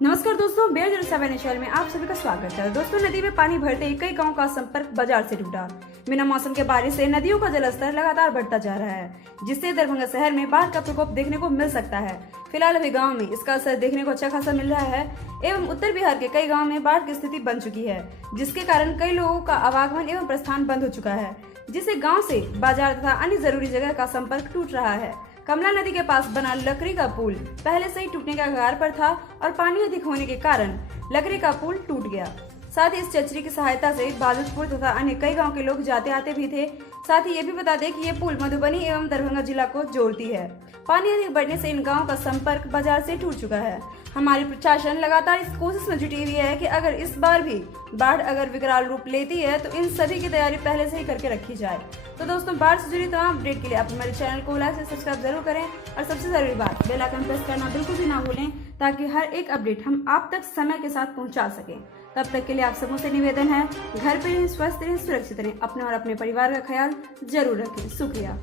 नमस्कार दोस्तों, bear 07 channel में आप सभी का स्वागत है। दोस्तों, नदी में पानी भरते ही कई गांवों का संपर्क बाजार से टूटा। बिना मौसम के बारिश से नदियों का जलस्तर लगातार बढ़ता जा रहा है, जिससे दरभंगा शहर में बाढ़ का प्रकोप देखने को मिल सकता है। फिलहाल अभी गाँव में इसका असर देखने को अच्छा खासा मिल रहा है एवं उत्तर बिहार के कई गाँव में बाढ़ की स्थिति बन चुकी है, जिसके कारण कई लोगों का आवागमन एवं प्रस्थान बंद हो चुका है, जिससे गाँव से बाजार तथा अन्य जरूरी जगह का संपर्क टूट रहा है। कमला नदी के पास बना लकड़ी का पुल पहले से ही टूटने के कगार पर था और पानी अधिक होने के कारण लकड़ी का पुल टूट गया। साथ ही इस चचरी की सहायता से बादुतपुर तथा अन्य कई गांव के लोग जाते आते भी थे। साथ ही ये भी बता दें कि ये पुल मधुबनी एवं दरभंगा जिला को जोड़ती है। पानी अधिक बढ़ने से इन गाँव का संपर्क बाजार से टूट चुका है। हमारी प्रशासन लगातार इस कोशिश में जुटी हुई है कि अगर इस बार भी बाढ़ अगर विकराल रूप लेती है तो इन सभी की तैयारी पहले से ही करके रखी जाए। तो दोस्तों, बाढ़ से जुड़ी तमाम अपडेट के लिए आप हमारे चैनल को लाइक से सब्सक्राइब जरूर करें और सबसे जरूरी बात, बेल आइकन प्रेस करना बिल्कुल भी ना भूलें, ताकि हर एक अपडेट हम आप तक समय के साथ पहुंचा सकें। तब तक के लिए आप सबों से निवेदन है, घर पे रहें, स्वस्थ रहें, सुरक्षित रहें, अपने और अपने परिवार का ख्याल जरूर रखें। शुक्रिया।